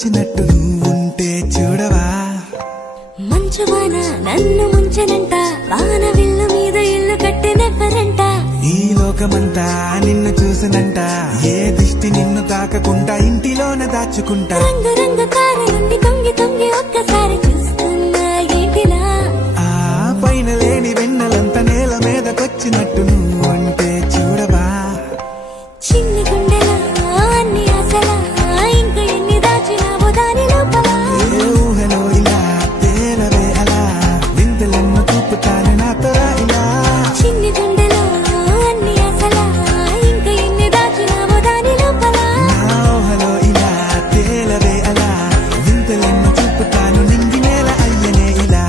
వచ్చినట్టు నువ్వుంటే చూడవా మంచువాన నన్ను ముంచనంట వాన విల్లు మీద ఇల్లు కట్టినెవ్వరంట ఈ లోకమంతా నిన్ను చూసినంట ఏ దిష్టి నిన్ను తాకకుండా ఇంటిలోనే దాచుకుంటా రంగు రంగు కారులుండి తొంగి తొంగి ఒక్కసారి చూస్తున్నా ఏంటిలా ఆ పైన లేని వెన్నెలంతా నేల మీదకొచ్చినట్టు నువ్వుంటే చూడవా చిన్ని గుండెలా అన్ని ఆశలా ఇంకా ఎన్ని దాచినావో దాని లోపల ఏ ఊహలో ఇలా తేలవే అలా వింతలెన్నో చూపుతాను నాతో ఇలా చిన్ని గుండెలో అన్ని ఆశలా ఇంకా ఎన్ని దాచినావో దాని లోపల నా ఊహలో ఇలా తేలవే అలా వింతలెన్నో చూపుతాను నింగి నేల అయ్యనే ఇలా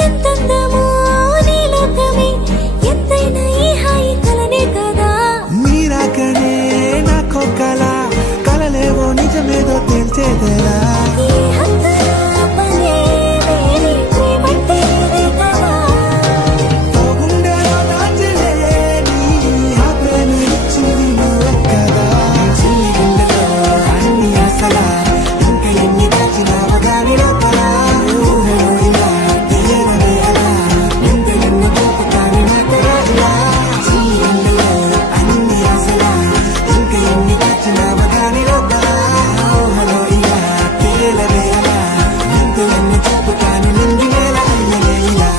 ఎంతందమో నీ లోకమే ఎంతైనా ఈ హాయి కలనే కదా మీరాకనే నాకో కలలేవో నిజమేదో తేల్చేదేలా ఈ హద్దుల పనే లేని ప్రేమంటే ఇదే కదా ఓ గుండెలో దాచలేని ఆ ప్రేమ ఇచ్చింది నువ్వే కదా చిన్ని గుండెలో అన్ని ఆశలా ఇంకా ఎన్ని దాచినావో దాని లోపల ఊహలో ఇలా తేలవే అలా వింతలెన్నో చూపుతాను నాతో ఇలా చిన్ని గుండెలో అన్ని ఆశలా ఇంకా ఎన్ని దాచినావో దాని లోపల ఊహలో ఇలా తేలవే అలా వింతలెన్నో చూపుతాను నింగి నేల అయ్యనే ఇలా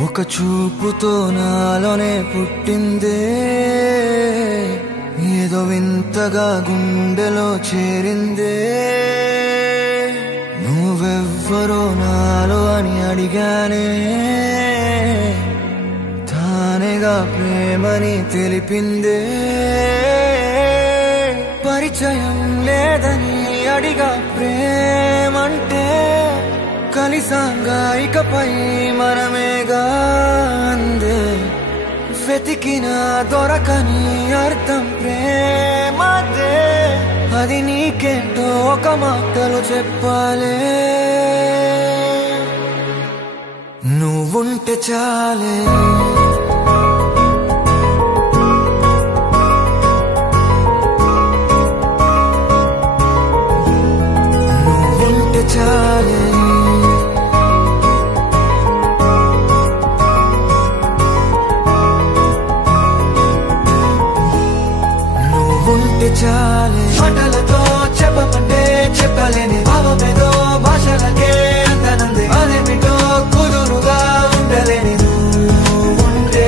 ఒక చూపుతో నాలోనే పుట్టిందే ఏదో వింతగా గుండెలో చేరిందే నువ్వెవ్వరో నాలో అని అడిగానే తానేగా ప్రేమని తెలిపిందే పరిచయం లేదని అడిగా ప్రేమంటే కలిసాంగా ఇకపై మనమేగా అందే వెతికినా దొరకని అర్థం ప్రేమదే అది నీకేంటో ఒక మాటలు చెప్పాలే నువ్వుంటే చాలే నువ్వుంటే చాలే నువ్వుంటే చాలే మాటలతో చెప్పమంటే చెప్పలేని భావమేదో భాషలకే అందనందే అదేమిటో కుదురుగా ఉండలేని నువ్వుంటే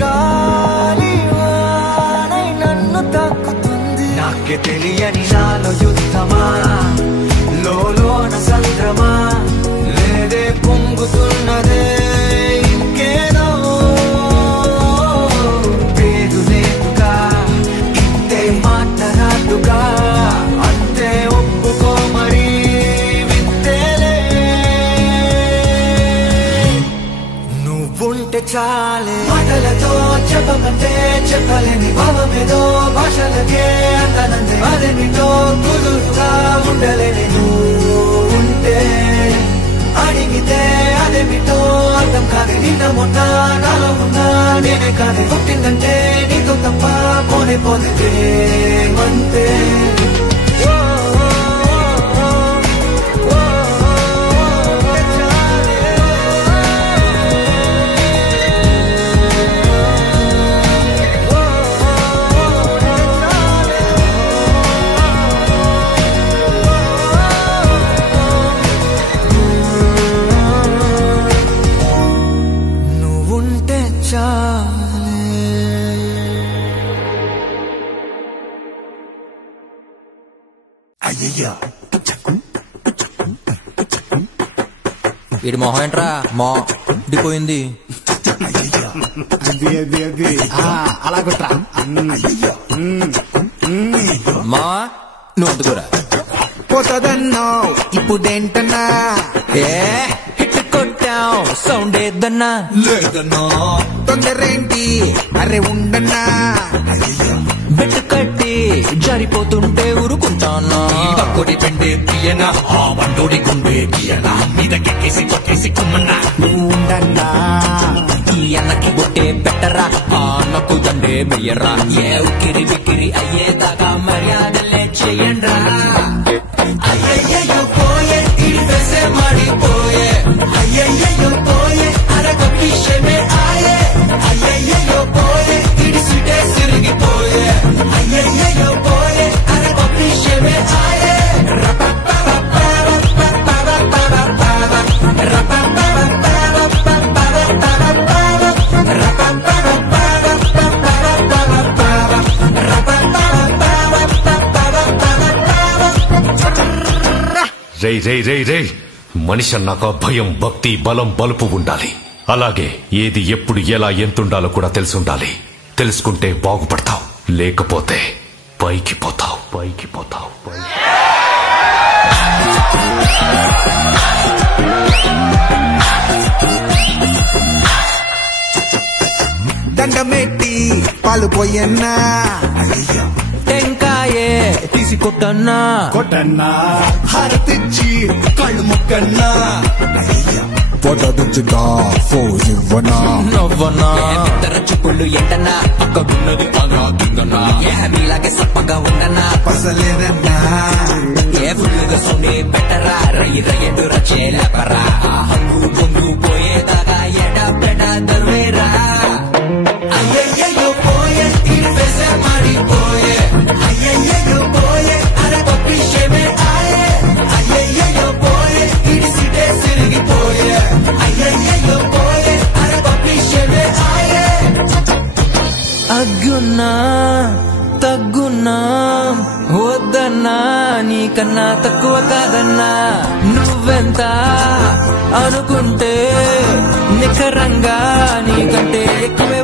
గాలి వానై నన్ను తాకుతుంది నాకే తెలియని నాలో యుద్ధమా లోన సంద్రమా లేదే పొంగుతున్నదే ఇంకేదో పేరు లేదుగా ఇంతే మాట్లాడుగా అంతే ఒప్పుకో మరి వింతేలే నువ్వుంటే చాలే మాటలతో చెప్పమంటే చెప్పలేని భావమేదో భాషలకే అందనందే అదేమిటో కుదురుగా ఉండలేని నువ్వుంటే అడిగితే అదేమిటో అర్థం కాదు నిన్న మొన్న నాలో ఉన్నా నేనే కాదు పుట్టిందంటే నీతో తప్ప పోనే పోతే అంతే వీడి మొహం ఏంట్రా డిపోయింది అలా కొట్రా మా నువ్వు అందుకోరా పోతుందన్నావు ఇప్పుడేంటన్నా ఏ హిట్ కొట్టాం సౌండ్ ఏదన్నా లేదన్నా తొందరేంటి అరే ఉండన్నా బెట్టు కట్టి జారిపోతుంటే ఊరుకుంటానా కొడి పెండే తీయనా ఆ బండోడి గుండె తీయనా మీదకెక్కేసి కొట్టేసి కుమ్మన్నా నువ్వు ఉండన్నా ఈ అన్నకి బొట్టే పెట్టరా ఆ అన్నకు దండే మెయ్యరా ఏ ఉక్కిరి బిక్కిరి అయ్యేదాకా మర్యాదలే చెయ్యండ్రా అయ్యయ్యో పోయే ఇడిసే మాడిపోయే అయ్యయ్యో పోయే అరగ విషయమే ఆయే అయ్యయ్యో పోయే ఇడిసిటే సిరిగిపోయే అయ్యయ్యో పోయే అరగ విషయమే ఆయే రేయ్ రేయ్ రేయ్ రేయ్ మనిషి అన్నాక భయం భక్తి బలం బలుపు ఉండాలి అలాగే ఏది ఎప్పుడు ఎలా ఎంతుండాలో కూడా తెలిసి ఉండాలి తెలుసుకుంటే బాగుపడతావు లేకపోతే పైకి పోతావు పైకి పోతావు దండమెట్టి పాలు పోయన్నా టెంకాయే తీసి కొట్టన్నా కొట్టన్నా హారతిచ్చి కళ్ళు ముక్కన్నా పొదదుచ్చుగా ఫోజివ్వనా నవ్వన్నా ఇద్దర చూపుళ్ళు ఎంటన్నా అక్కడున్నది అలా కిందన్నా ఏ మీలాగే సప్పగా ఉండన్నా పసలేదన్నా ఏ ఫుల్లుగా సొని పెట్టరా రయ్యి రయ్యండు రచేలపరా ఆ హంగు పొంగు పోయేదాకా ఎడ పెడ దరువేరా అయ్యయ్యో పోయే ఇడిసే మాడిపోయే అయ్యయ్యో పోయే అరగ విషయమే ఆయే అయ్యయ్యో పోయే ఇడిసిటే సిరిగిపోయే అయ్యయ్యో పోయే అరగ విషయమే ఆయే అగ్గున్నా తగ్గున్నా వద్దన్నా నీకన్నా తక్కువ కాదన్నా నువ్వెంత అనుకుంటే నిఖరంగా నీకంటే ఎక్కువే